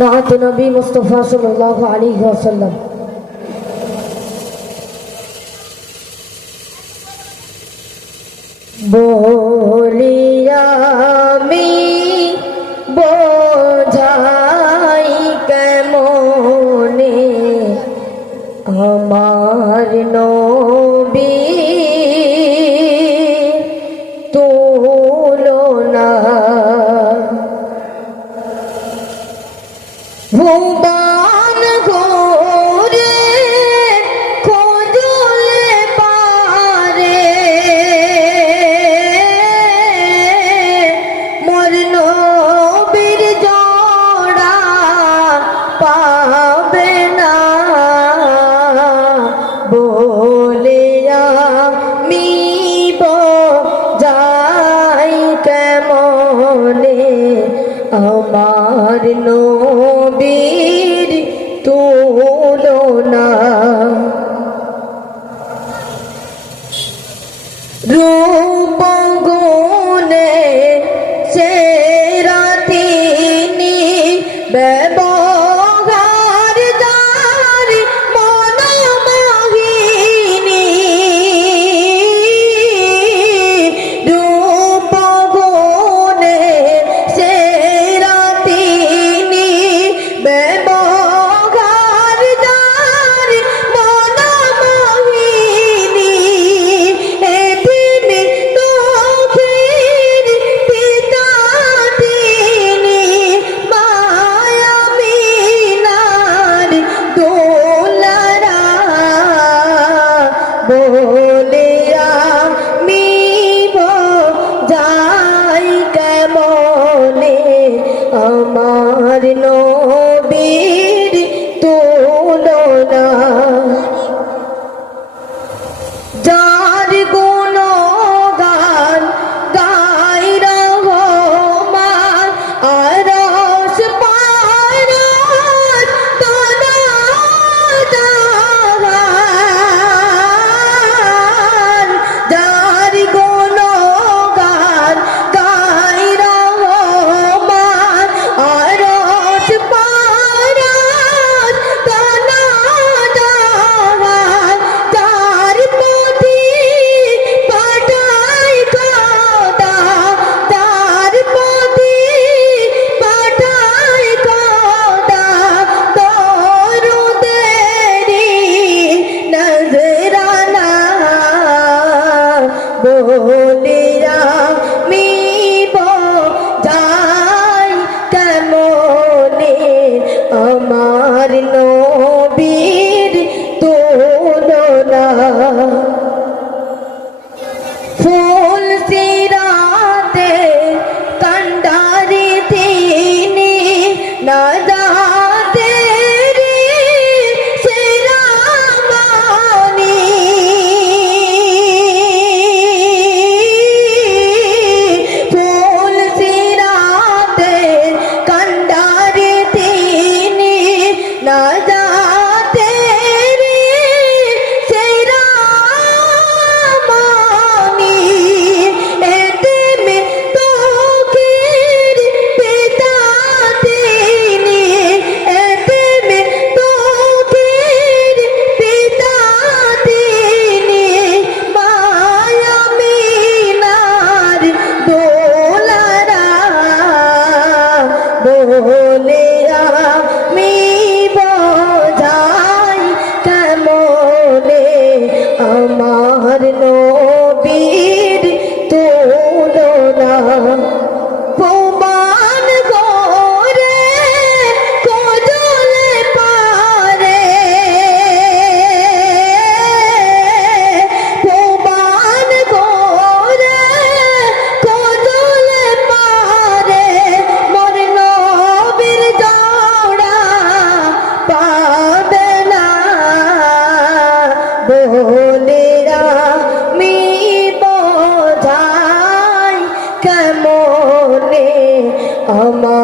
নাত নবী মুস্তফা সাল্লাহ আলী ওয়াসাল্লাম। বলিয়া আমি বোঝাই কেমনে? আমার নবী Oh. আমার amar.